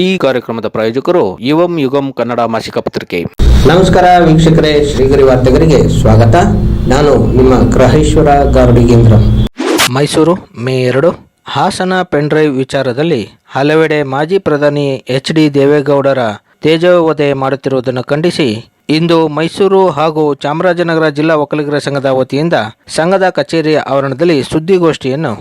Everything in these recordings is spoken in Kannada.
ಈ ಕಾರ್ಯಕ್ರಮದ ಪ್ರಾಯೋಜಕರು ಯುವಂ ಯುಗಂ ಕನ್ನಡ ಮಾಸಿಕ ಪತ್ರಿಕೆ. ನಮಸ್ಕಾರ ವೀಕ್ಷಕರೇ ಶ್ರೀಗರಿ ವಾರ್ತೆಗರಿಗೆ ಸ್ವಾಗತ. ನಾನು ನಿಮ್ಮ ಗ್ರಹೇಶ್ವರ ಗಾರ್ಡಿಗೇಂದ್ರ. ಮೈಸೂರು ಮೇ ಎರಡು. ಹಾಸನ ಪೆನ್ಡ್ರೈವ್ ವಿಚಾರದಲ್ಲಿ ಹಲವೆಡೆ ಮಾಜಿ ಪ್ರಧಾನಿ ಎಚ್ ಡಿ ದೇವೇಗೌಡರ ತೇಜೋವಧೆ ಮಾಡುತ್ತಿರುವುದನ್ನು ಖಂಡಿಸಿ ಇಂದು ಮೈಸೂರು ಹಾಗೂ ಚಾಮರಾಜನಗರ ಜಿಲ್ಲಾ ಒಕ್ಕಲಿಗರ ಸಂಘದ ವತಿಯಿಂದ ಸಂಘದ ಕಚೇರಿ ಆವರಣದಲ್ಲಿ ಸುದ್ದಿಗೋಷ್ಠಿಯನ್ನು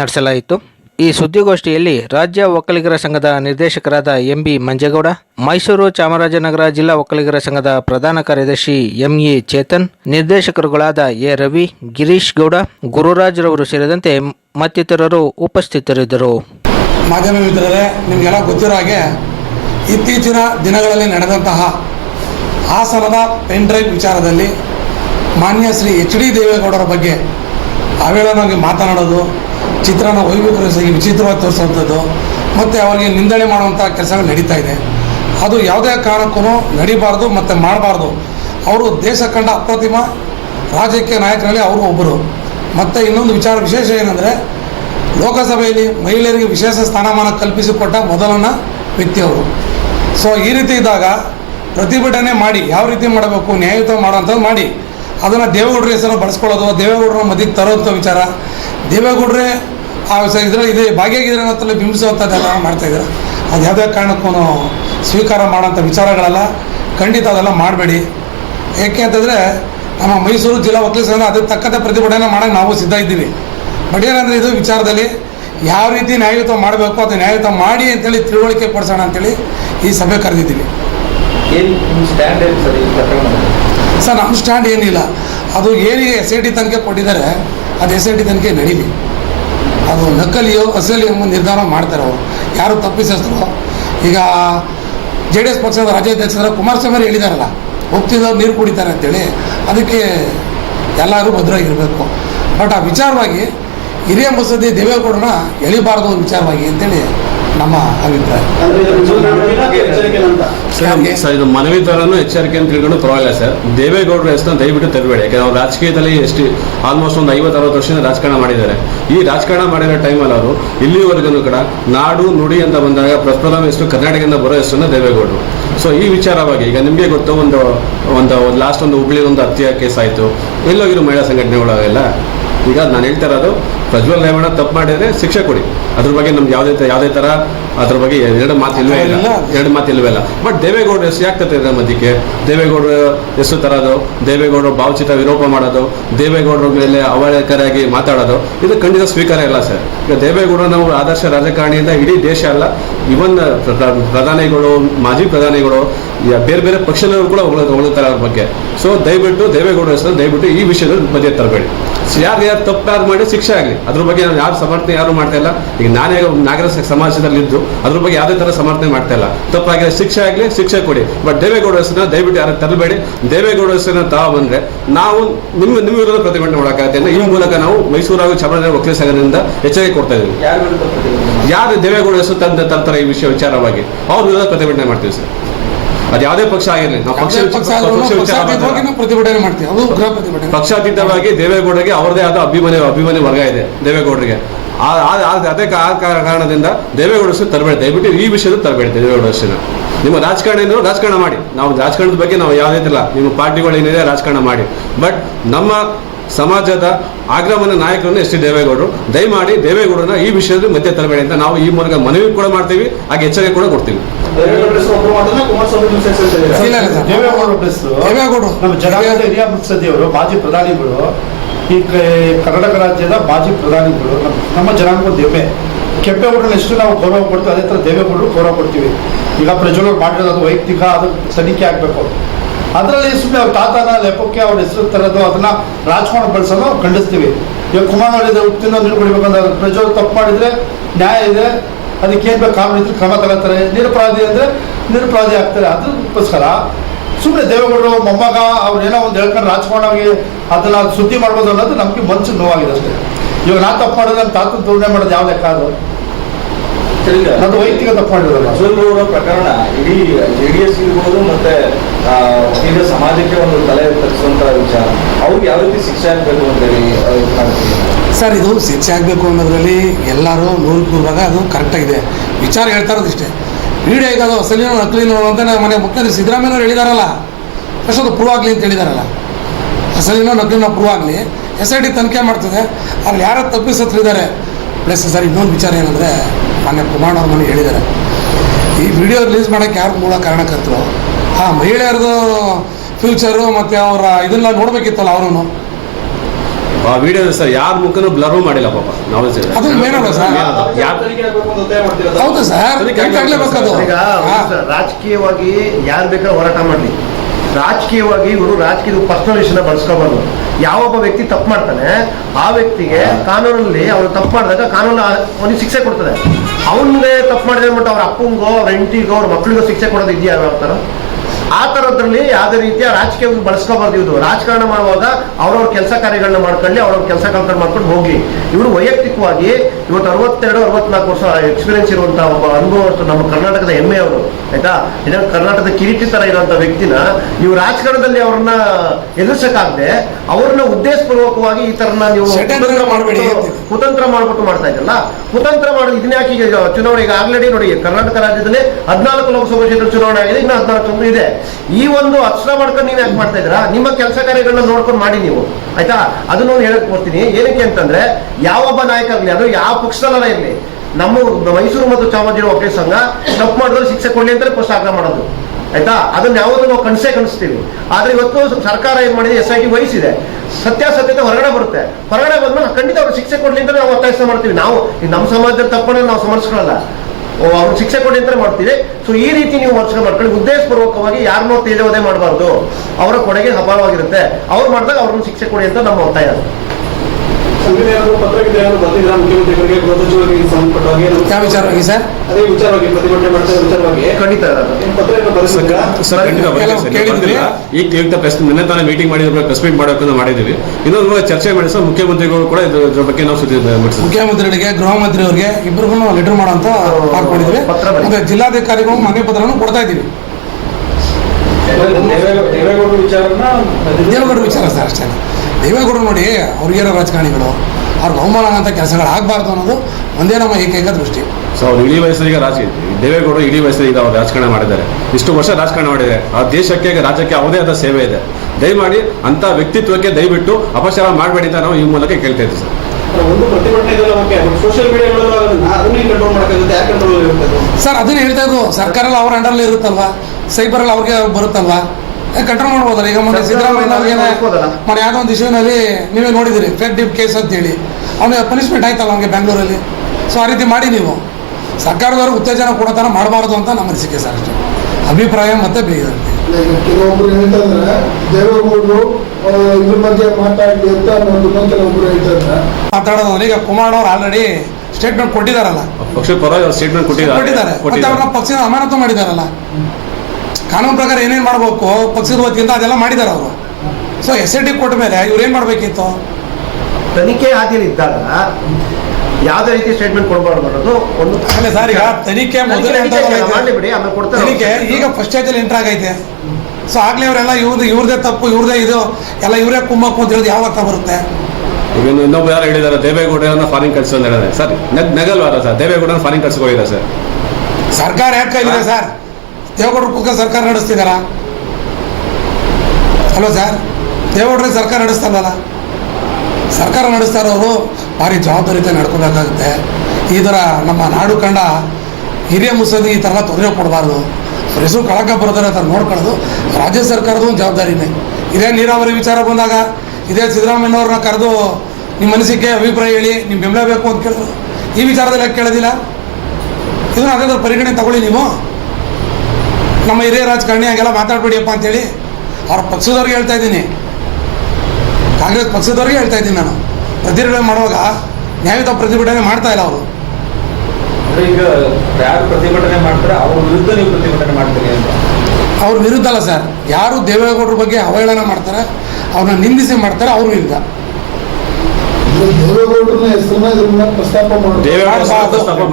ನಡೆಸಲಾಯಿತು. ಈ ಸುದ್ದಿಗೋಷ್ಠಿಯಲ್ಲಿ ರಾಜ್ಯ ಒಕ್ಕಲಿಗರ ಸಂಘದ ನಿರ್ದೇಶಕರಾದ ಎಂಬಿ ಮಂಜೇಗೌಡ, ಮೈಸೂರು ಚಾಮರಾಜನಗರ ಜಿಲ್ಲಾ ಒಕ್ಕಲಿಗರ ಸಂಘದ ಪ್ರಧಾನ ಕಾರ್ಯದರ್ಶಿ ಎಂಇ ಚೇತನ್, ನಿರ್ದೇಶಕರುಗಳಾದ ಎ ರವಿ, ಗಿರೀಶ್ ಗೌಡ, ಗುರುರಾಜ್ ರವರು ಸೇರಿದಂತೆ ಮತ್ತಿತರರು ಉಪಸ್ಥಿತರಿದ್ದರು. ಮಾಧ್ಯಮ ಮಿತ್ರರೇ, ನಿಮಗೆಲ್ಲ ಗೊತ್ತಿರೋ ಹಾಗೆ ಇತ್ತೀಚಿನ ದಿನಗಳಲ್ಲಿ ನಡೆದಂತಹ ಹಾಸನದ ಪೆನ್ ಡ್ರೈವ್ ವಿಚಾರದಲ್ಲಿ ಮಾನ್ಯ ಶ್ರೀ ಎಚ್ ಡಿ ದೇವೇಗೌಡರ ಬಗ್ಗೆ ಅವೇಳನಾಗಿ ಮಾತನಾಡೋದು ಚಿತ್ರನ ಸಹ ವಿಚಿತ್ರವಾಗಿ ತೋರಿಸುವಂಥದ್ದು. ಮತ್ತು ಅವರಿಗೆ ನಿಂದನೆ ಮಾಡುವಂಥ ಕೆಲಸಗಳು ನಡೀತಾ ಇದೆ. ಅದು ಯಾವುದೇ ಕಾರಣಕ್ಕೂ ನಡಿಬಾರ್ದು ಮತ್ತು ಮಾಡಬಾರ್ದು. ಅವರು ದೇಶ ಕಂಡ ಅಪ್ರತಿಮ ರಾಜಕೀಯ ನಾಯಕರಲ್ಲಿ ಅವರು ಒಬ್ಬರು. ಮತ್ತು ಇನ್ನೊಂದು ವಿಚಾರ ವಿಶೇಷ ಏನಂದರೆ, ಲೋಕಸಭೆಯಲ್ಲಿ ಮಹಿಳೆಯರಿಗೆ ವಿಶೇಷ ಸ್ಥಾನಮಾನ ಕಲ್ಪಿಸಿಕೊಟ್ಟ ಮೊದಲನ ವ್ಯಕ್ತಿ ಅವರು. ಸೊ ಈ ರೀತಿ ಇದ್ದಾಗ ಪ್ರತಿಭಟನೆ ಮಾಡಿ, ಯಾವ ರೀತಿ ಮಾಡಬೇಕು, ನ್ಯಾಯಯುತ ಮಾಡೋಂಥದ್ದು ಮಾಡಿ. ಅದನ್ನು ದೇವೇಗೌಡರ ಹೆಸರು ಬಳಸ್ಕೊಳ್ಳೋದು ದೇವೇಗೌಡರ ಮಧ್ಯಕ್ಕೆ ತರೋಂಥ ವಿಚಾರ. ದೇವೇಗೌಡರೇ ಆ ಇದರಲ್ಲಿ ಇದೆ ಭಾಗಿಯಾಗಿದ್ದಾರೆ ಬಿಂಬಿಸುವಂಥದ್ದೆಲ್ಲ ಮಾಡ್ತಾ ಮಾಡ್ತಾಯಿದ್ದಾರೆ ಅದು ಯಾವುದೇ ಕಾರಣಕ್ಕೂ ಸ್ವೀಕಾರ ಮಾಡೋಂಥ ವಿಚಾರಗಳೆಲ್ಲ. ಖಂಡಿತ ಅದೆಲ್ಲ ಮಾಡಬೇಡಿ. ಏಕೆ ಅಂತಂದರೆ ನಮ್ಮ ಮೈಸೂರು ಜಿಲ್ಲಾ ಸಂಘ ಅದಕ್ಕೆ ತಕ್ಕಂಥ ಪ್ರತಿಭಟನೆ ಮಾಡೋಕ್ಕೆ ನಾವು ಸಿದ್ಧ ಇದ್ದೀವಿ. ಬಟ್ ಏನಂದರೆ ಇದು ವಿಚಾರದಲ್ಲಿ ಯಾವ ರೀತಿ ನ್ಯಾಯಯುತ ಮಾಡಬೇಕು ಅದು ನ್ಯಾಯಯುತ ಮಾಡಿ ಅಂತೇಳಿ ತಿಳುವಳಿಕೆ ಕೊಡಿಸೋಣ ಅಂತೇಳಿ ಈ ಸಭೆ ಕರೆದಿದ್ದೀವಿ. ಏನು ಸ್ಟ್ಯಾಂಡರ್ಡ್ ಸರ್ ಈ ಪ್ರಕರಣದಲ್ಲಿ? ಸರ್, ನಮ್ಮ ಸ್ಟ್ಯಾಂಡ್ ಏನಿಲ್ಲ. ಅದು ಏನಿಗೆ ಎಸ್ ಐ ಟಿ ತನಿಖೆ ಕೊಟ್ಟಿದ್ದಾರೆ. ಅದು ಎಸ್ ಐ ಟಿ ತನಿಖೆ ನಡೀಲಿ. ಅದು ನಕಲಿಯೋ, ಅಸಲಿಯೋ ಎಂಬ ನಿರ್ಧಾರ ಮಾಡ್ತಾರೆ ಅವರು. ಯಾರು ತಪ್ಪಿಸೋ ಈಗ ಜೆ ಡಿ ಎಸ್ ಪಕ್ಷದ ರಾಜ್ಯಾಧ್ಯಕ್ಷರ ಕುಮಾರಸ್ವಾಮಿ ಹೇಳಿದಾರಲ್ಲ ಹೋಗ್ತಿದ್ದವ್ರು ನೀರು ಕುಡಿತಾರೆ ಅಂತೇಳಿ. ಅದಕ್ಕೆ ಎಲ್ಲರೂ ಭದ್ರವಾಗಿರಬೇಕು ಬಟ್ ಆ ವಿಚಾರವಾಗಿ ಹಿರಿಯ ಮಸೂದಿ ದೇವೇಗೌಡನ ಎಳಿಬಾರದು ವಿಚಾರವಾಗಿ ಅಂತೇಳಿ ನಮ್ಮ ಅಭಿಪ್ರಾಯ. ಸರ್ ಮನವಿ ತರನು ಎಚ್ಚರಿಕೆ ಅಂತ ತಿಳ್ಕೊಂಡು ಪರವಾಗಿಲ್ಲ ಸರ್. ದೇವೇಗೌಡರ ಹೆಸರು ದಯವಿಟ್ಟು ತರಬೇಡಿ ಯಾಕಂದ್ರೆ ಅವ್ರು ರಾಜಕೀಯದಲ್ಲಿ ಎಷ್ಟು ಆಲ್ಮೋಸ್ಟ್ ಒಂದು ಐವತ್ತು, ಅರವತ್ತು ವರ್ಷದಿಂದ ರಾಜಕಾರಣ ಮಾಡಿದ್ದಾರೆ. ಈ ರಾಜಕಾರಣ ಮಾಡಿರೋ ಟೈಮಲ್ಲಿ ಅವರು ಇಲ್ಲಿವರೆಗೂ ಕೂಡ ನಾಡು, ನುಡಿ ಅಂತ ಬಂದಾಗ ಪ್ರಪ್ರಥಮ ಹೆಸರು ಕರ್ನಾಟಕದಿಂದ ಬರೋ ಹೆಸರು ದೇವೇಗೌಡರು. ಸೊ ಈ ವಿಚಾರವಾಗಿ ಈಗ ನಿಮಗೆ ಗೊತ್ತು, ಒಂದು ಒಂದು ಲಾಸ್ಟ್ ಒಂದು ಹುಬ್ಳಿ ಒಂದು ಹತ್ಯೆ ಕೇಸ್ ಆಯಿತು. ಎಲ್ಲೋಗಿರೋ ಮಹಿಳಾ ಸಂಘಟನೆಗಳಾಗೆಲ್ಲ ಈಗ ನಾನು ಹೇಳ್ತಾ ಇರೋದು, ಪ್ರಜ್ವಲ್ ರೇವಣ್ಣ ತಪ್ಪು ಮಾಡಿದರೆ ಶಿಕ್ಷೆ ಕೊಡಿ. ಅದ್ರ ಬಗ್ಗೆ ನಮ್ಗೆ ಯಾವುದೇ ಯಾವುದೇ ಥರ ಅದ್ರ ಬಗ್ಗೆ ಎರಡು ಮಾತು ಇಲ್ವೇ ಇಲ್ಲ. ಎರಡು ಮಾತು ಇಲ್ವೇ ಇಲ್ಲ. ಬಟ್ ದೇವೇಗೌಡ ಹೆಸರು ಯಾಕೆ ತರ್ತಿದ್ರೆ ಮಧ್ಯಕ್ಕೆ? ದೇವೇಗೌಡ ಹೆಸರು ತರೋದು ದೇವೇಗೌಡರು ಭಾವಚಿತ್ರ ವಿರೋಪ ಮಾಡೋದು ದೇವೇಗೌಡರ ಮೇಲೆ ಅವಹೇಳನಕಾರಿಯಾಗಿ ಮಾತಾಡೋದು ಇದು ಖಂಡಿತ ಸ್ವೀಕಾರ ಇಲ್ಲ ಸರ್. ಈಗ ದೇವೇಗೌಡರು ನಾವು ಆದರ್ಶ ರಾಜಕಾರಣಿಯಿಂದ ಇಡೀ ದೇಶ ಅಲ್ಲ ಇವನ್ ಪ್ರಧಾನಿಗಳು ಮಾಜಿ ಪ್ರಧಾನಿಗಳು ಬೇರೆ ಬೇರೆ ಪಕ್ಷದವರು ಕೂಡ ಹೊಗಳುತ್ತಾರೆ ಅವ್ರ ಬಗ್ಗೆ. ಸೊ ದಯವಿಟ್ಟು ದೇವೇಗೌಡ ಹೆಸರು ದಯವಿಟ್ಟು ಈ ವಿಷಯದಲ್ಲಿ ಮಧ್ಯೆ ತರಬೇಡಿ. ಯಾರು ಯಾರು ತಪ್ಪು ಯಾರು ಮಾಡಿ ಶಿಕ್ಷೆ ಆಗಲಿ. ಅದ್ರ ಬಗ್ಗೆ ನಾನು ಯಾರು ಸಮರ್ಥನೆ ಯಾರು ಮಾಡ್ತಾ ಇಲ್ಲ. ಈಗ ನಾನೇ ನಾಗರ ಸಮಾಜದಲ್ಲಿದ್ದು ಸಮಾಜದಲ್ಲಿ ಇದ್ದು ಅದ್ರ ಬಗ್ಗೆ ಯಾವುದೇ ತರ ಸಮರ್ಥನೆ ಮಾಡ್ತಾ ಇಲ್ಲ. ತಪ್ಪಾಗಿದೆ ಶಿಕ್ಷೆ ಆಗಲಿ ಶಿಕ್ಷೆ ಕೊಡಿ. ಬಟ್ ದೇವೇಗೌಡ ಹೆಸರನ್ನ ದಯವಿಟ್ಟು ಯಾರು ತರಬೇಡಿ. ದೇವೇಗೌಡ ಹೆಸರನ್ನ ತಾವು ಬಂದ್ರೆ ನಾವು ನಿಮ್ಮ ನಿಮ್ಮ ವಿರುದ್ಧ ಪ್ರತಿಭಟನೆ ಮಾಡೋಕ್ಕಾಗತ್ತೆ ಈ ಮೂಲಕ ನಾವು ಮೈಸೂರು ಹಾಗೂ ಚಾಮರಾಜನಗರ ವಕೀಲ ಸಂಘದಿಂದ ಎಚ್ಚರಿಕೆ ಕೊಡ್ತಾ ಇದ್ದೀವಿ. ಯಾರ ದೇವೇಗೌಡ ಹೆಸರು ತಂದ ತರ್ತಾರೆ ಈ ವಿಷಯ ವಿಚಾರವಾಗಿ? ಅವ್ರ ವಿರೋಧ ಪ್ರತಿಭಟನೆ ಮಾಡ್ತೀವಿ ಸರ್. ಅದು ಯಾವುದೇ ಪಕ್ಷ ಆಗಿರಲಿ ನಾವು ಪಕ್ಷ. ಪ್ರತಿಭಟನೆ ಮಾಡ್ತೀವಿ. ಪಕ್ಷಾತೀತವಾಗಿ ದೇವೇಗೌಡರಿಗೆ ಅವರದೇ ಆದ ಅಭಿಮಾನಿ ಅಭಿಮಾನಿ ವರ್ಗ ಇದೆ ದೇವೇಗೌಡರಿಗೆ. ಅದೇ ಆ ಕಾರಣದಿಂದ ದೇವೇಗೌಡ ಹೆಸರು ತರಬೇಡಿ. ದಯವಿಟ್ಟು ಈ ವಿಷಯದ ತರಬೇಡಿ, ದೇವೇಗೌಡ ನಿಮ್ಮ ರಾಜಕಾರಣ ಏನು ರಾಜಕಾರಣ ಮಾಡಿ. ನಾವು ರಾಜಕಾರಣದ ಬಗ್ಗೆ ನಾವು ಯಾವುದೇ ಇಲ್ಲ ನಿಮ್ಮ ಪಾರ್ಟಿಗಳು ಏನಿದೆ ರಾಜಕಾರಣ ಮಾಡಿ. ಬಟ್ ನಮ್ಮ ಸಮಾಜದ ಆಗ್ರಮನ ನಾಯಕರನ್ನು ಎಸ್ ಟಿ ದೇವೇಗೌಡರು ದಯಮಾಡಿ ದೇವೇಗೌಡರನ್ನ ಈ ವಿಷಯದಲ್ಲಿ ಮಧ್ಯೆ ತರಬೇಡಿ ಅಂತ ನಾವು ಈ ಮೂಲಕ ಮನವಿ ಕೂಡ ಮಾಡ್ತೀವಿ ಹಾಗೆ ಎಚ್ಚರಿಕೆ ಕೂಡ ಕೊಡ್ತೀವಿ. ದೇವೇಗೌಡರ ಮಾಜಿ ಪ್ರಧಾನಿಗಳು ಈ ಕರ್ನಾಟಕ ರಾಜ್ಯದ ಮಾಜಿ ಪ್ರಧಾನಿಗಳು ನಮ್ಮ- ನಮ್ಮ ಜನಾಂಗದ ಹೆಮ್ಮೆ ಕೆಂಪೇಗೌಡರನ್ನ ಎಷ್ಟು ನಾವು ಗೌರವ ಕೊಡ್ತೀವಿ ಅದೇ ಥರ ದೇವೇಗೌಡರು ಗೌರವ ಕೊಡ್ತೀವಿ. ಈಗ ಪ್ರಜ್ವಲ್ ಮಾಡಿರೋದು ಅದು ವೈಯಕ್ತಿಕ ಅದು ತನಿಖೆ ಆಗಬೇಕು. ಅದರಲ್ಲಿ ಸುಮ್ಮನೆ ಅವ್ರ ತಾತನ ಲೆಪಕ್ಕೆ ಅವ್ರ ಹೆಸರು ತರೋದು ಅದನ್ನ ರಾಜಕಾರಣ ಬಳಸೋದು ಖಂಡಿಸ್ತೀವಿ. ಈಗ ಕುಮಾರವ್ರಿದೆ ಉತ್ತಿನ ನೀರು ಕುಡಿಬೇಕಂದ್ರೆ ಅದು ತಪ್ಪು ಮಾಡಿದ್ರೆ ನ್ಯಾಯ ಇದೆ ಅದಕ್ಕೆ ಏನು ಬೇಕು ಕಾನೂನು ಇದ್ರೆ ಕ್ರಮ ತಗೋತಾರೆ. ನಿರಪರಾಧಿ ಅಂದರೆ ನಿರಪರಾಧಿ ಆಗ್ತಾರೆ ಅದಕ್ಕೋಸ್ಕರ ಸುಮ್ಮನೆ ದೇವೇಗೌಡರು ಮೊಮ್ಮಗ ಅವ್ರೇನೋ ಏನೋ ಒಂದು ಹೇಳ್ಕೊಂಡು ರಾಜಕಾರಣವಾಗಿ ಅದನ್ನ ಸುದ್ದಿ ಮಾಡ್ಬೋದು ಅನ್ನೋದು ನಮಗೆ ಮನ್ಸು ನೋವಾಗಿದೆ ಅಷ್ಟೇ. ಇವಾಗ ನಾ ತಪ್ಪು ಮಾಡಿದ್ರೆ ನನ್ನ ತಾತನ ತುಲನೆ ಮಾಡೋದು ಯಾವ ಲೆಕ್ಕ ಅದು ಈಗ ವೈಯಕ್ತಿಕ ತಪ್ಪು ಮಾಡಿರೋದಲ್ಲ. ಪ್ರಕರಣ ಇಡೀ ಜೆ ಡಿ ಎಸ್ ಇರ್ಬೋದು ಮತ್ತೆ ವಕೀಲ ಸಮಾಜಕ್ಕೆ ಒಂದು ತಲೆ ತರಿಸುವಂತ ವಿಚಾರ. ಅವ್ರಿಗೆ ಯಾವ ರೀತಿ ಶಿಕ್ಷೆ ಆಗ್ಬೇಕು ಅಂತೇಳಿ ಸರ್, ಇದು ಶಿಕ್ಷೆ ಆಗಬೇಕು ಅನ್ನೋದ್ರಲ್ಲಿ ಎಲ್ಲರೂ ನೂರಕ್ಕೆ ನೂರು ಭಾಗ ಅದು ಕರೆಕ್ಟಾಗಿದೆ ವಿಚಾರ ಹೇಳ್ತಾ ಇಷ್ಟೇ. ವಿಡಿಯೋ ಈಗ ಅದು ಅಸಲಿನೋ ನಕಲಿನೋ ಅಂತ ಮನೆ ಮುಖ್ಯಮಂತ್ರಿ ಸಿದ್ದರಾಮಯ್ಯವ್ರು ಹೇಳಿದಾರಲ್ಲ. ಫಸ್ಟ್ ಅದು ಪ್ರೂವ್ ಆಗಲಿ ಅಂತ ಹೇಳಿದಾರಲ್ಲ. ಅಸಲಿನೋ ನಕಲಿನೋ ಪ್ರೂವ್ ಆಗಲಿ. ಎಸ್ ಐ ಡಿ ತನಿಖೆ ಮಾಡ್ತದೆ. ಅಲ್ಲಿ ಯಾರು ತಪ್ಪಿಸತ್ರಿದ್ದಾರೆ ಪ್ಲಸ್ ಸರ್, ಇನ್ನೊಂದು ವಿಚಾರ ಏನಂದರೆ ಮಾನ್ಯ ಕುಮಾರ್ ಅವ್ರ ಮನೆ ಹೇಳಿದ್ದಾರೆ. ಈ ವಿಡಿಯೋ ರಿಲೀಸ್ ಮಾಡೋಕ್ಕೆ ಯಾರು ಮೂಲ ಕಾರಣಕರ್ತರು? ಆ ಮಹಿಳೆಯರದು ಫ್ಯೂಚರು ಮತ್ತೆ ಅವರ ಇದನ್ನ ನೋಡ್ಬೇಕಿತ್ತಲ್ಲ ಅವನು ಆ ವಿಡಿಯೋ ಸರ್ ಯಾರ ಮುಖನೂ ಬ್ಲರ್ ಮಾಡಿಲ್ಲ ಪಾಪ. ನಾವು ಅದು ಮೇನಲ್ಲ ಸರ್? ಹೌದು ಸರ್ ಈಗ ರಾಜಕೀಯವಾಗಿ ಯಾರು ಬೇಕಾದ್ರೆ ಹೋರಾಟ ಮಾಡಲಿ. ರಾಜಕೀಯವಾಗಿ ಇವರು ರಾಜಕೀಯದ ಪರ್ಸನಲ್ ಇಷ್ಯೂನ ಬಳಸ್ಕೋಬಾರ್ದು. ಯಾವೊಬ್ಬ ವ್ಯಕ್ತಿ ತಪ್ಪು ಮಾಡ್ತಾನೆ ಆ ವ್ಯಕ್ತಿಗೆ ಕಾನೂನಲ್ಲಿ ಅವ್ರು ತಪ್ಪು ಮಾಡಿದಾಗ ಕಾನೂನು ಅವನಿಗೆ ಶಿಕ್ಷೆ ಕೊಡ್ತದೆ. ಅವನಿಗೆ ತಪ್ಪು ಮಾಡಿದ್ರೆ ಅಂದ್ಬಿಟ್ಟು ಅವ್ರ ಅಪ್ಪಂಗೋ ಅವ್ರ ಹೆಂಡತಿಗೋ ಅವ್ರ ಮಕ್ಕಳಿಗೋ ಶಿಕ್ಷೆ ಕೊಡೋದು ಇದೆಯಾ ಯಾವ ಥರ ಆ ಥರದ್ರಲ್ಲಿ ಯಾವುದೇ ರೀತಿಯ ರಾಜಕೀಯವನ್ನು ಬಳಸ್ಕೋಬಾರ್ದು. ಇದು ರಾಜಕಾರಣ ಮಾಡುವಾಗ ಅವ್ರವ್ರ ಕೆಲಸ ಕಾರ್ಯಗಳನ್ನ ಮಾಡ್ಕೊಳ್ಳಿ ಅವ್ರವ್ರ ಕೆಲಸ ಕಾರ್ಯಗಳನ್ನ ಮಾಡ್ಕೊಂಡು ಹೋಗ್ಲಿ ಇವರು ವೈಯಕ್ತಿಕವಾಗಿ ಇವತ್ತು ಅರವತ್ತೆರಡು ಅರವತ್ನಾಲ್ಕು ವರ್ಷ ಎಕ್ಸ್ಪೀರಿಯನ್ಸ್ ಇರುವಂತಹ ಒಬ್ಬ ಅನುಭವಸ್ಥ ನಮ್ಮ ಕರ್ನಾಟಕದ ಹೆಮ್ಮೆ ಅವರು ಆಯ್ತಾ? ಇನ್ನು ಕರ್ನಾಟಕದ ಕಿರೀಟಿ ತರ ಇರುವಂತಹ ವ್ಯಕ್ತಿನ ನೀವು ರಾಜಕಾರಣದಲ್ಲಿ ಅವ್ರನ್ನ ಎದುರಿಸಕ್ಕಾಗದೆ ಅವ್ರನ್ನ ಉದ್ದೇಶಪೂರ್ವಕವಾಗಿ ಈ ತರನ ನೀವು. ಕುತಂತ್ರ ಮಾಡ್ಬಿಟ್ಟು ಮಾಡ್ತಾ ಇದ್ದಲ್ಲ ಕುತಂತ್ರ ಮಾಡೋದು ಇದನ್ನ ಯಾಕೆ ಈಗ ಚುನಾವಣೆ ಈಗ ಆಲ್ರೆಡಿ ನೋಡಿ ಕರ್ನಾಟಕ ರಾಜ್ಯದಲ್ಲಿ ಹದಿನಾಲ್ಕು ಲೋಕಸಭಾ ಕ್ಷೇತ್ರ ಚುನಾವಣೆ ಆಗಿದೆ ಇನ್ನು ಹದಿನಾಲ್ಕು ಇದೆ. ಈ ಒಂದು ಅಸ್ತ್ರ ಮಾಡ್ಕೊಂಡು ನೀವು ಯಾಕೆ ಮಾಡ್ತಾ ಇದ್ದೀರಾ? ನಿಮ್ಮ ಕೆಲಸ ಕಾರ್ಯಗಳನ್ನ ನೋಡ್ಕೊಂಡು ಮಾಡಿ ನೀವು. ಆಯ್ತಾ? ಅದನ್ನ ಒಂದು ಹೇಳಕ್ ಕೊಡ್ತೀನಿ ಏನಕ್ಕೆ ಅಂತಂದ್ರೆ ಯಾವೊಬ್ಬ ನಾಯಕ ಆಗಲಿ, ಅದು ಯಾವ ಪಕ್ಷದಲ್ಲ ಇರಲಿ, ನಮ್ಮ ಮೈಸೂರು ಮತ್ತು ಚಾಮರಾಜನಗರ ಒಕ್ಕಲಿಗ ಸಂಘ ತಪ್ಪು ಮಾಡಿದ್ರೆ ಶಿಕ್ಷೆ ಕೊಡ್ಲಿ ಅಂತ ಫಸ್ಟ್ ಆಗ್ರಹ ಮಾಡೋದು. ಆಯ್ತಾ? ಅದನ್ನ ಯಾವತ್ತೂ ನಾವು ಕನಸೇ ಕಣಿಸ್ತೀವಿ ಆದ್ರೆ ಇವತ್ತು ಸರ್ಕಾರ ಏನ್ ಮಾಡಿದೆ? ಎಸ್ ಐ ಟಿ ವಹಿಸಿದೆ ಸತ್ಯಾಸತ್ಯತೆ ಹೊರಗಡೆ ಬರುತ್ತೆ. ಹೊರಗಡೆ ಬಂದ್ಮೇಲೆ ಖಂಡಿತ ಅವ್ರು ಶಿಕ್ಷೆ ಕೊಡ್ಲಿ ಅಂತ ನಾವು ಒತ್ತಾಯಿಸ ಮಾಡ್ತೀವಿ. ನಾವು ನಮ್ಮ ಸಮಾಜದ ತಪ್ಪನ್ನ ನಾವು ಸಮರ್ಸ್ಕೊಳ್ಳಲ್ಲ ಅವ್ರು ಶಿಕ್ಷೆ ಕೊಡಿ ಅಂತ ಮಾಡ್ತೀವಿ ಸೊ ಈ ರೀತಿ ನೀವು ವರ್ಷ ಮಾಡ್ಕೊಳ್ಳಿ ಉದ್ದೇಶಪೂರ್ವಕವಾಗಿ ಯಾರನ್ನೋ ತೇಜವದೇ ಮಾಡಬಾರ್ದು. ಅವರ ಕೊಡುಗೆ ಅಪಾರವಾಗಿರುತ್ತೆ. ಅವ್ರು ಮಾಡಿದಾಗ ಅವ್ರನ್ನ ಶಿಕ್ಷೆ ಕೊಡಿ ಅಂತ ನಮ್ಮ ಒತ್ತಾಯ ಯಾವ ವಿಚಾರವಾಗಿ ಸರ್? ಅದೇ ವಿಚಾರವಾಗಿ ಪ್ರತಿಭಟನೆ ವಿಚಾರವಾಗಿ ಖಂಡಿತ. ಈಗ ಈಗ ಪ್ರೆಸ್ ನಿನ್ನೆ ತಾನೇ ಮೀಟಿಂಗ್ ಮಾಡಿದ್ರು ಪ್ರೆಸ್ ಮೀಟ್ ಮಾಡೋಕೆ ಮಾಡಿದ್ದೀವಿ. ಇನ್ನೊಂದು ಕೂಡ ಚರ್ಚೆ ಮಾಡಿ ಸರ್ ಮುಖ್ಯಮಂತ್ರಿಗಳು ಕೂಡ ಇದ್ರ ಬಗ್ಗೆ ನಾವು ಸುದ್ದಿ ಮಾಡಿಸ್ತೀವಿ ಮುಖ್ಯಮಂತ್ರಿಗಳಿಗೆ ಗೃಹ ಮಂತ್ರಿಯವರಿಗೆ ಇಬ್ಬರಿಗೂ ಲೆಟರ್ ಮಾಡೋಂತ ಪತ್ರ ಬರೀ. ಮತ್ತೆ ಜಿಲ್ಲಾಧಿಕಾರಿಗಳು ಮನೆ ಪತ್ರನೂ ಕೊಡ್ತಾ ಇದ್ದೀವಿ. ದೇವೇಗೌಡರ ವಿಚಾರ ಸರ್ ಅಷ್ಟೇ ದೇವೇಗೌಡರು ನೋಡಿ ಅವ್ರಿಗೇನೋ ರಾಜಕಾರಣಿಗಳು ಅವ್ರಿಗೆ ಬಹುಮಾನ ಅಂತ ಕೆಲಸಗಳು ಆಗಬಾರ್ದು ಅನ್ನೋದು ಒಂದೇ ನಮ್ಮ ಏಕೈಕ ದೃಷ್ಟಿ. ಸೊ ಅವ್ರು ಇಡೀ ವಯಸ್ಸಿಗೆ ರಾಜಕೀಯ ದೇವೇಗೌಡರು ಇಡೀ ವಯಸ್ಸಿಗೆ ಈಗ ಅವ್ರು ರಾಜಕಾರಣ ಮಾಡಿದ್ದಾರೆ. ಇಷ್ಟು ವರ್ಷ ರಾಜಕಾರಣ ಮಾಡಿದ್ದಾರೆ ಆ ದೇಶಕ್ಕೆ ರಾಜ್ಯಕ್ಕೆ ಯಾವುದೇ ಆದ ಸೇವೆ ಇದೆ. ದಯಮಾಡಿ ಅಂತ ವ್ಯಕ್ತಿತ್ವಕ್ಕೆ ದಯವಿಟ್ಟು ಅಪಚಾರ ಮಾಡಬೇಡಿ ಅಂತ ನಾವು ಈ ಮೂಲಕ ಕೇಳ್ತಾ ಇದ್ದೀವಿ ಸರ್? ಸರ್ ಅದನ್ನ ಹೇಳ್ತಾ ಇದ್ರು ಸರ್ಕಾರ ಎಲ್ಲ ಅವ್ರ ಅಂಡರ್ಲಿ ಇರುತ್ತಲ್ವಾ? ಸೈಬರಲ್ಲಿ ಅವ್ರಿಗೆ ಬರುತ್ತಲ್ವಾ? ಕಂಟ್ರೋಲ್ ಮಾಡ್ಬೋದಲ್ಲ? ಈಗ ಮೊನ್ನೆ ಸಿದ್ದರಾಮಯ್ಯ? ಮೊನ್ನೆ ಯಾವುದೋ ಒಂದು ಇಶ್ಯೂನಲ್ಲಿ ನೀವೇ ನೋಡಿದಿರಿ ಫೆಡ್ ಡಿಪ್ ಕೇಸ್ ಅಂತೇಳಿ. ಅವನಿಗೆ ಪನಿಷ್ಮೆಂಟ್ ಆಯ್ತಲ್ಲ ಅವನಿಗೆ ಬೆಂಗಳೂರಲ್ಲಿ ಸೊ ಆ ರೀತಿ ಮಾಡಿ ನೀವು. ಸರ್ಕಾರದವರು ಉತ್ತೇಜನ ಕೊಡೋ ಥರ ಮಾಡಬಾರ್ದು ಅಂತ ನಮ್ಮ ಅನಿಸಿಕೆ ಸರ್ ಅಷ್ಟೇ. ಅಭಿಪ್ರಾಯ ಮತ್ತೆ ಬೇಗ ಕೆಲವೊಬ್ಬರು ಕೆಲವೊಬ್ರು ಹೇಳ್ತಾರೆ ದೇವೇಗೌಡರು ಇದ್ರ ಬಗ್ಗೆ ಮಾತಾಡಲಿ ಅಂತ ಅನ್ನೋದು ಕೆಲವೊಬ್ರು ಹೇಳ್ತಾರೆ. ಮಾತಾಡೋದಂದ್ರೆ ಈಗ ಕುಮಾರ್ ಅವ್ರು ಆಲ್ರೆಡಿ ಸ್ಟೇಟ್ಮೆಂಟ್ ಕೊಟ್ಟಿದಾರಲ್ಲ. ಪಕ್ಷದ ಪರ ಸ್ಟೇಟ್ಮೆಂಟ್ ಕೊಟ್ಟಿದ್ದಾರೆ. ಕೊಟ್ಟಿದ್ದಾರೆ. ಮತ್ತೆ ಕೊಟ್ಟಿದ್ದಾರೆ. ಅವ್ರನ್ನ ಪಕ್ಷದ ಅಮಾನತು ಮಾಡಿದಾರಲ್ಲ. ಕಾನೂನು ಪ್ರಕಾರ ಏನೇನು ಮಾಡಬೇಕು ಪಕ್ಷದ ವತಿಯಿಂದ ಅದೆಲ್ಲ ಮಾಡಿದ್ದಾರೆ ಅವರು. ಸೊ ಎಸ್ ಐ ಟಿ ಕೊಟ್ಟ ಮೇಲೆ ಇವ್ರು ಏನು ಮಾಡಬೇಕಿತ್ತು? ತನಿಖೆ ಆಗಿಲ್ಲ ಇದ್ದಾಗ ಯಾವುದೇ ರೀತಿ ಸ್ಟೇಟ್ಮೆಂಟ್ ಕೊಡಬಾರ್ದು ಅನ್ನೋದು ಒಂದು ಆಮೇಲೆ ಸರ್ ಈಗ ತನಿಖೆ ಮೊದಲೇ ಬಿಡಿ ಆಮೇಲೆ ಕೊಡ್ತಾರೆ ತನಿಖೆ ಈಗ ಫಸ್ಟ್ ಸ್ಟೇಜಲ್ಲಿ ಎಂಟರ್ ಆಗೈತೆ. ಸೊ ಆಗ್ಲೇ ಅವರೆಲ್ಲ ಇವ್ರದ್ದು ಇವ್ರದೇ ತಪ್ಪು ಇವ್ರದೇ ಇದು ಎಲ್ಲ ಇವರೇ ಕುಮ್ಮಕ್ಕು ಅಂತ ಹೇಳೋದು ಯಾವಾಗ ಬರುತ್ತೆ? ಈಗ ಇನ್ನು ಇನ್ನೊಬ್ಬ ಯಾರು ಹೇಳಿದಾರೆ ದೇವೇಗೌಡರನ್ನ ಫಾರಿನ್ ಕಳ್ಸು ಅಂತ ಹೇಳಿದ್ರೆ ಸರ್ ನಗ್ ನಗಲ್ವಾರ ಸರ್ ದೇವೇಗೌಡ ಫಾರಿನ್ ಕಳ್ಸ್ಕೊಂಡಿದ್ದಾರೆ ಸರ್. ಸರ್ಕಾರ ಯಾಕೆ ಕೈಲಿದೆ ಸರ್? ದೇವೇಗೌಡರು ಕುಕ್ಕ ಸರ್ಕಾರ ನಡೆಸ್ತಿದಾರ? Hello sir? ದೇವೇಗೌಡರಿಗೆ ಸರ್ಕಾರ ನಡೆಸ್ತಾರಲ್ಲ ಸರ್ಕಾರ ನಡೆಸ್ತಾ ಇರೋರು ಭಾರಿ ಜವಾಬ್ದಾರಿತ ನಡ್ಕೋಬೇಕಾಗುತ್ತೆ. ಈ ಥರ ನಮ್ಮ ನಾಡು ಕಂಡ ಹಿರಿಯ ಮುಸದಿ ಈ ಥರ ತೊಂದರೆ ಕೊಡಬಾರ್ದು. ಅವ್ರ ಹೆಸರು ಕಳಕ ಬರ್ತಾರೆ ಥರ ನೋಡ್ಕೊಳ್ಳೋದು ರಾಜ್ಯ ಸರ್ಕಾರದ ಒಂದು ಜವಾಬ್ದಾರಿನೇ. ಇದೇ ನೀರಾವರಿ ವಿಚಾರ ಬಂದಾಗ, ಇದೇ ಸಿದ್ದರಾಮಯ್ಯನವ್ರನ್ನ ಕರೆದು ನಿಮ್ಮ ಮನಸ್ಸಿಗೆ ಅಭಿಪ್ರಾಯ ಹೇಳಿ ನಿಮ್ಮ ಬೆಂಬಲ ಬೇಕು ಅಂತ ಕೇಳಿದ್ರು. ಈ ವಿಚಾರದಲ್ಲಿ ಯಾಕೆ ಕೇಳೋದಿಲ್ಲ? ಇದನ್ನು ಹಾಗಾದ್ರೆ ಪರಿಗಣನೆ ತಗೊಳ್ಳಿ ನೀವು. ನಮ್ಮ ಹಿರಿಯ ರಾಜಕಾರಣಿ ಹಾಗೆಲ್ಲ ಮಾತಾಡಬೇಡಿಯಪ್ಪ ಅಂತೇಳಿ ಅವ್ರ ಪಕ್ಷದವ್ರಿಗೆ ಹೇಳ್ತಾ ಇದ್ದೀನಿ. ಕಾಂಗ್ರೆಸ್ ಪಕ್ಷದವ್ರಿಗೆ ಹೇಳ್ತಾ ಇದ್ದೀನಿ ನಾನು. ಪ್ರತಿಭಟನೆ ಮಾಡುವಾಗ ನ್ಯಾಯಯುತ ಪ್ರತಿಭಟನೆ ಮಾಡ್ತಾ ಇಲ್ಲ ಅವರು. ಈಗ ಯಾರು ಪ್ರತಿಭಟನೆ ಮಾಡ್ತಾರೆ ಅವ್ರ ವಿರುದ್ಧ ನೀವು ಪ್ರತಿಭಟನೆ ಮಾಡ್ತೀರಿ ಅಂತ. ಅವ್ರ ವಿರುದ್ಧ ಅಲ್ಲ ಸರ್. ಯಾರು ದೇವೇಗೌಡರ ಬಗ್ಗೆ ಅವಹೇಳನ ಮಾಡ್ತಾರೆ ಅವ್ರನ್ನ ನಿಂದಿಸಿ ಮಾಡ್ತಾರೆ ಅವ್ರ ವಿರುದ್ಧ.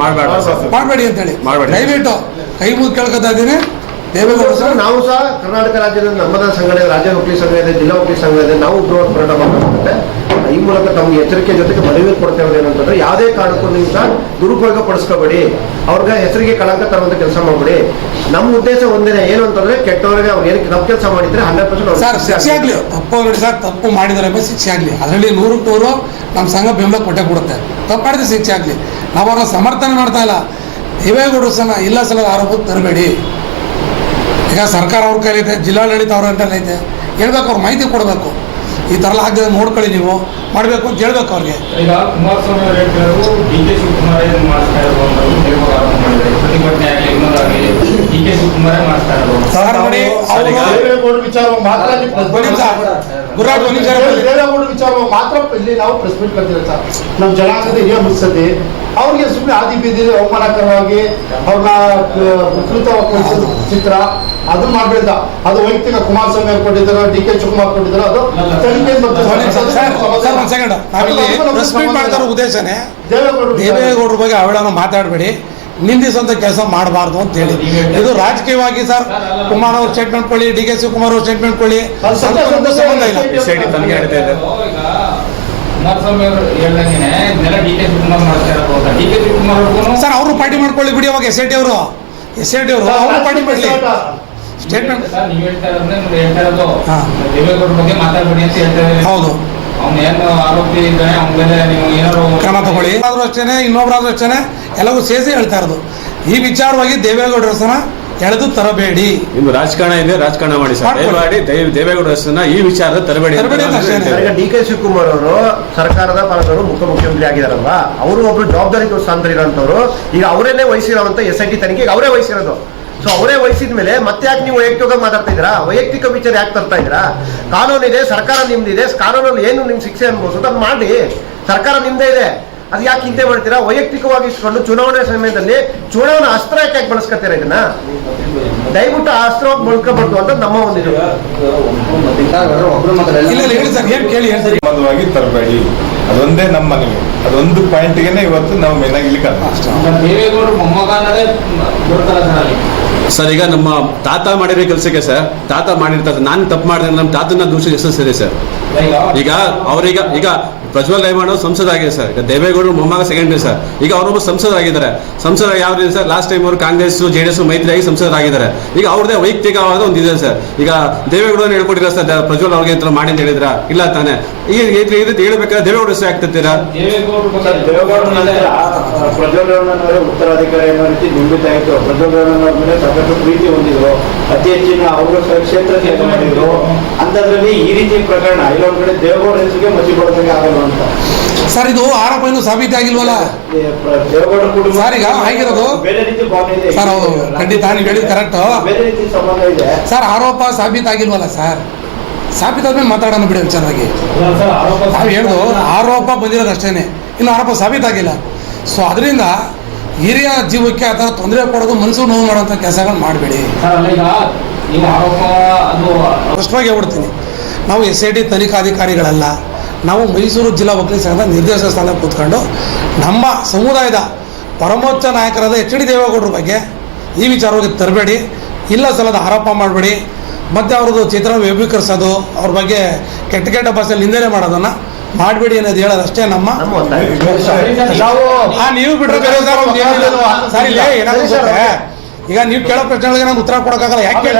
ಮಾಡಬೇಡ ಸರ್. ಮಾಡಬೇಡಿ ಅಂತೇಳಿ. ಮಾಡ್ಬೇಡಿ. ದಯವಿಟ್ಟು ಕೈ ಮುಗಿದು ಕೇಳ್ಕೊತಾ ಇದ್ದೀನಿ. ದೇವೇಗೌಡ ಸರ್ ನಾವು ಸಹ ಕರ್ನಾಟಕ ರಾಜ್ಯದ ನಮ್ಮದ ಸಂಘಟನೆ ರಾಜ್ಯ ವಕೀಲ ಸಂಘ ಇದೆ ಜಿಲ್ಲಾ ವಕೀಲ ಸಂಘ ಇದೆ ನಾವು ಬೃಹತ್ ಹೋರಾಟ ಮಾಡಬೇಕಾಗುತ್ತೆ ಈ ಮೂಲಕ ತಮ್ಗೆ ಎಚ್ಚರಿಕೆ ಜೊತೆಗೆ ಮನವಿ ಕೊಡ್ತೇವೆ ಏನಂತಂದ್ರೆ ಯಾವುದೇ ಕಾರಣಕ್ಕೂ ನೀವು ಸಹ ದುರುಪಯೋಗ ಪಡಿಸ್ಕೋಬೇಡಿ. ಅವ್ರಿಗೆ ಹೆಸರಿಗೆ ಕಳಂಕ ತರುವಂತ ಕೆಲಸ ಮಾಡಬೇಡಿ. ನಮ್ಮ ಉದ್ದೇಶ ಒಂದೇನೆ ಏನು ಅಂತಂದ್ರೆ ಕೆಟ್ಟವರಿಗೆ ಅವ್ರು ಏನಕ್ಕೆ ನಮ್ಮ ಕೆಲಸ ಮಾಡಿದ್ರೆ ಹಂಡ್ರೆಡ್ ಸರ್ ಶಿಕ್ಷೆ ಪರ್ಸೆಂಟ್ ಆಗಲಿ. ತಪ್ಪು ಅವ್ರಿಗೆ ಸರ್ ತಪ್ಪು ಮಾಡಿದರೆ ಬಸ್ ಶಿಕ್ಷೆ ಆಗಲಿ. ಅದರಲ್ಲಿ ನೂರಕ್ಕೆ ನೂರು ನಮ್ಮ ಸಂಘ ಬೆಂಬಲ ಕೊಟ್ಟೆ ಕೊಡುತ್ತೆ. ತಪ್ಪು ಮಾಡಿದ್ರೆ ಶಿಕ್ಷೆ ಆಗಲಿ. ನಾವು ಅವ್ರನ್ನ ಸಮರ್ಥನೆ ಮಾಡ್ತಾ ಇಲ್ಲ. ದೇವೇಗೌಡರು ಸಹ ಇಲ್ಲ ಸಲ ಆರೋಪ ತರಬೇಡಿ. ಈಗ ಸರ್ಕಾರ ಅವ್ರ ಕೈಲೈತೆ, ಜಿಲ್ಲಾಡಳಿತ ಅವ್ರ ಐತೆ ಹೇಳ್ಬೇಕು, ಅವ್ರು ಮಾಹಿತಿ ಕೊಡಬೇಕು. ಈ ಥರ ಆಗದೆ ನೋಡ್ಕೊಳ್ಳಿ ನೀವು. ಮಾಡಬೇಕು ಅಂತ ಹೇಳ್ಬೇಕು ಅವ್ರಿಗೆ. ಈಗ ಕುಮಾರಸ್ವಾಮಿ ಅವರು ಹೇಳ್ತಿರೋದು, ಡಿ ಕೆ ಶಿವಕುಮಾರ್ ಏನು ಮಾಡಿಸ್ತಾ ಇರೋದು ಪ್ರತಿಭಟನೆ ಮಾತ್ರ ಇಲ್ಲಿ ಗುರುರಾಜ್. ದೇವೇಗೌಡ ವಿಚಾರ ಮಾತ್ರ ನಾವು ಪ್ರೆಸ್ ಮೀಟ್ ಕರ್ತೀವಿ ಸರ್. ನಮ್ಮ ಜನಾಂಗದ ಹಿರಿಯ ಅವ್ರಿಗೆ ಸುಮ್ಮನೆ ಆದಿ ಬೀದಿ ಅವಮಾನಕರವಾಗಿ ಅವ್ರನ್ನ ವಿಕೃತಗೊಳಿಸೋದು ಚಿತ್ರ ಅದು ಮಾಡ್ಬೇಡ ಅದು ವೈಯಕ್ತಿಕ ಕುಮಾರಸ್ವಾಮಿ ಅವ್ರು ಕೊಟ್ಟಿದ್ದಾರೆ ಡಿ ಕೆ ಶಿವಕುಮಾರ್ ಕೊಟ್ಟಿದ್ದಾರೆ ಅದು ತನಿಖೆ. ದೇವೇಗೌಡರ ಬಗ್ಗೆ ಅವಳನ್ನು ಮಾತಾಡಬೇಡಿ. ನಿಂದಿಸುವಂತ ಕೆಲಸ ಮಾಡಬಾರ್ದು ಅಂತ ಹೇಳಿ. ಇದು ರಾಜಕೀಯವಾಗಿ ಸರ್ ಕುಮಾರ್ ಅವ್ರ ಸ್ಟೇಟ್ಮೆಂಟ್ ಕೊಳ್ಳಿ ಡಿ ಕೆ ಕುಮಾರ್ ಅವ್ರ ಸ್ಟೇಟ್ಮೆಂಟ್ ಕೊಳ್ಳಿ ಸಂಬಂಧ ಇಲ್ಲ. ಸರ್ ಅವರು ಪಾರ್ಟಿ ಮಾಡ್ಕೊಳ್ಳಿ ಬಿಡಿ ಅವಾಗ ಎಸ್ ಐ ಟಿ ಅವರು. ಎಸ್ ಐ ಟಿ ಅವರು ಅವರು ಪಾರ್ಟಿ ಮಾಡಲಿ. ಸ್ಟೇಟ್ಮೆಂಟ್ ಸರ್ ನೀವು ಹೇಳ್ತಾ ನೀವು ಹೇಳ್ತಾ ಇರೋದು. ಬಗ್ಗೆ ಮಾತಾಡಬೇಡಿ ಅಂತ ಹೇಳ್ತಾ ಹೌದು. ಅವ್ನು ಏನು ಆರೋಪಿ ಇದ್ದಾನೆ ಅವನ ಮೇಲೆ ನೀವು ಏನಾದ್ರು ಕ್ರಮ ತಗೊಳ್ಳಿ. ಆದ್ರೂ ಅಷ್ಟೇನೆ ಇನ್ನೊಬ್ರಾದ್ರೂ ಅಷ್ಟೇನೆ ಎಲ್ಲವೂ ಸೇರಿಸಿ ಹೇಳ್ತಾ ಇರೋದು. ಈ ವಿಚಾರವಾಗಿ ದೇವೇಗೌಡರ ಹೆಸರನ್ನ ಎಳೆದು ತರಬೇಡಿ. ಇನ್ನು ರಾಜಕಾರಣ ಇದೆ ರಾಜಕಾರಣ ಮಾಡಿ ಸರ್. ಮಾಡ್ಕೊಳ್ಳಿ. ದಯಮಾಡಿ ದೇವ್ ದೇವೇಗೌಡ ಹೆಸರನ್ನ ಈ ವಿಚಾರದ ತರಬೇಡಿ ಅಂತ ತರಬೇಡಿ ಅಂತ ನಾನು ಹೇಳ್ತೇನೆ. ಈಗ ಡಿ ಕೆ ಶಿವಕುಮಾರ್ ಅವರು ಸರ್ಕಾರದ ಪಾಲಕರು ಮುಖ್ಯಮಂತ್ರಿ ಆಗಿದಾರಲ್ವಾ? ಅವರು ಒಬ್ರು ಜವಾಬ್ದಾರಿ ಸ್ಥಾನದಲ್ಲಿರೋಂಥವ್ರು ಈಗ ಅವರೇನೆ ವಹಿಸಿರೋಂಥ ಎಸ್ ಐ ಟಿ ತನಿಖೆಗೆ ಅವರೇ ವಹಿಸಿರೋದು. ಸೊ ಅವರೇ ವಹಿಸಿದ ಮೇಲೆ ಮತ್ತೆ ಯಾಕೆ ನೀವು ವೈಯಕ್ತಿಕವಾಗಿ ಮಾತಾಡ್ತಾ ಇದ್ದೀರಾ? ವೈಯಕ್ತಿಕ ವಿಚಾರ ಯಾಕೆ ತರ್ತಾ ಇದ್ದೀರಾ? ಕಾನೂನಿದೆ ಸರ್ಕಾರ ನಿಮ್ದಿದೆ ಕಾನೂನಲ್ಲಿ ಏನು ನಿಮ್ ಶಿಕ್ಷೆ ಅನ್ಬೋದು ಅದು ಮಾಡಿ ಸರ್ಕಾರ ನಿಮ್ದೇ ಇದೆ. ಅದು ಯಾಕೆ ಹಿಂದೆ ಮಾಡ್ತೀರಾ? ವೈಯಕ್ತಿಕವಾಗಿ ಇಸ್ಕೊಂಡು ಚುನಾವಣೆ ಸಮಯದಲ್ಲಿ ಚುನಾವಣಾ ಅಸ್ತ್ರ ಯಾಕೆ ಯಾಕೆ ಬಳಸ್ಕೊತೀರಾ ಇದನ್ನ? ದಯವಿಟ್ಟು ಆ ಅಸ್ತ್ರ ಬಳಸ್ಕೊಬಾರ್ದು ಅಂತ ನಮ್ಮ ಒಂದು ಸಂಬಂಧವಾಗಿ ತರಬೇಡಿ. ಅದೊಂದೇ ನಮ್ಮ ಮನವಿ. ಅದೊಂದು ಪಾಯಿಂಟ್ಗೆನೆ ಇವತ್ತು ನಾವು ಮೇನಾಗಿ ಸರ್, ಈಗ ನಮ್ಮ ತಾತ ಮಾಡಿರೋ ಕೆಲಸಕ್ಕೆ ಸರ್, ತಾತ ಮಾಡಿರ್ತಾರೆ. ನಾನು ತಪ್ಪು ಮಾಡಿದ್ರೆ ನಮ್ಮ ತಾತನ ದೂಷ ಸರಿ ಸರ್? ಈಗ ಅವ್ರೀಗ ಈಗ ಪ್ರಜ್ವಲ್ ರೇವಣ್ಣ ಸಂಸದ ಆಗಿದೆ ಸರ್. ಈಗ ದೇವೇಗೌಡರು ಮೊಮ್ಮಗ ಸೆಕೆಂಡ್ರಿ ಸರ್. ಈಗ ಅವರೊಬ್ಬ ಸಂಸದರಾಗಿದ್ದಾರೆ ಸಂಸದ ಯಾವ ರೀತಿ ಸರ್? ಲಾಸ್ಟ್ ಟೈಮ್ ಅವರು ಕಾಂಗ್ರೆಸ್, ಜೆ ಡಿ ಎಸ್ ಮೈತ್ರಿಯಾಗಿ ಸಂಸದರಾಗಿದ್ದಾರೆ ಈಗ ಅವ್ರದೇ ವೈಯಕ್ತಿಕವಾದ ಒಂದು ಇದೆ ಸರ್. ಈಗ ದೇವೇಗೌಡರು ಹೇಳ್ಕೊಟ್ಟಿಲ್ಲ ಸರ್ ಪ್ರಜ್ವಲ್ ಅವ್ರಿಗೆ ಈ ಮಾಡಿ ಅಂತ ಹೇಳಿದ್ರ? ಇಲ್ಲ ತಾನೆ. ಈಗ ಈ ರೀತಿ ಹೇಳ್ಬೇಕಾದ್ರೆ ದೇವೇಗೌಡರು ಸಹ ಬಗ್ಗೆ ದೇವೇಗೌಡರ ಉತ್ತರಾಧಿಕಾರಿ ರೀತಿ ಪ್ರೀತಿ ಹೊಂದಿದ್ರು. ಅತಿ ಹೆಚ್ಚಿನ ಅವರು ಕ್ಷೇತ್ರ ಸೇವೆ ಮಾಡಿದ್ರು. ಅಂತದ್ರಲ್ಲಿ ಈ ರೀತಿ ಪ್ರಕರಣ, ಇಲ್ಲೊಂದ್ ಕಡೆ ದೇವೇಗೌಡ ಹೆಸರಿಗೆ ಮಸಿ ಕೊಡೋದಕ್ಕೆ ಆಗಲ್ಲ. ಅಂತ. ಸರ್ ಇದು ಆರೋಪ ಏನು ಸಾಬೀತಾಗಿಲ್ವಲ್ಲ ಆಗಿಲ್ವಲ್ಲ? ದೇವೇಗೌಡ ಕುಟುಂಬ ಸರ್, ಈಗ ಆಗಿರೋದು- ಬೇರೆ ರೀತಿ ಭಾವನೆ ಇದೆ. ಸರ್, ಹೌದು. ಖಂಡಿತ ನೀವು ಹೇಳಿದ್ ಕರೆಕ್ಟ್. ಬೇರೆ ರೀತಿ ಸಂಬಂಧ ಇದೆ. ಸರ್ ಆರೋಪ ಸಾಬೀತಾಗಿಲ್ವಲ್ಲ ಸರ್? ಸಾಬೀತಾದ್ಮೇಲೆ ಮಾತಾಡೋಣ ಬಿಡಿ ವಿಚಾರವಾಗಿ. ನಾವು ಹೇಳ್ದು ಆರೋಪ ಬಂದಿರೋದು ಅಷ್ಟೇನೆ. ಇನ್ನು ಆರೋಪ ಸಾಬೀತಾಗಿಲ್ಲ ಸೊ ಅದರಿಂದ ಹಿರಿಯ ಜೀವಕ್ಕೆ ಆ ಥರ ತೊಂದರೆ ಕೊಡೋದು ಮನಸ್ಸು ನೋವು ಮಾಡೋಂಥ ಕೆಲಸಗಳನ್ನ ಮಾಡಬೇಡಿ. ಸ್ಪಷ್ಟವಾಗಿ ಹೇಳ್ಬಿಡ್ತೀನಿ. ನಾವು ಎಸ್ ಐ ಟಿ ತನಿಖಾಧಿಕಾರಿಗಳಲ್ಲ. ನಾವು ಮೈಸೂರು ಜಿಲ್ಲಾ ವಕೀಲ ಸಂಘದ ನಿರ್ದೇಶಕ ಸ್ಥಾನ ಕೂತ್ಕೊಂಡು ನಮ್ಮ ಸಮುದಾಯದ ಪರಮೋಚ್ಚ ನಾಯಕರಾದ ಎಚ್ ಡಿ ದೇವೇಗೌಡರ ಬಗ್ಗೆ ಈ ವಿಚಾರವಾಗಿ ತರಬೇಡಿ ಇಲ್ಲ ಸಲದ ಆರೋಪ ಮಾಡಬೇಡಿ ಮತ್ತು ಅವ್ರದ್ದು ಚಿತ್ರ ವ್ಯಭೀಕರಿಸೋದು ಅವ್ರ ಬಗ್ಗೆ ಕೆಟ್ಟ ಕೆಟ್ಟ ಭಾಷೆಯಲ್ಲಿ ನಿಂದನೆ ಮಾಡೋದನ್ನು ಮಾಡಬೇಡಿ ಅನ್ನೋದು ಹೇಳೋದಷ್ಟೇ ನಮ್ಮ ನಾವು ಬಿಟ್ಟರೆ ಬೇರೆ ಸರ್ ಇಲ್ಲ? ಈಗ ನೀವು ಕೇಳೋ ಪ್ರಶ್ನೆಗಳಿಗೆ ನಾನು ಉತ್ತರ ಕೊಡೋಕ್ಕಾಗಲ್ಲ. ಯಾಕೆ ಕೇಳಿ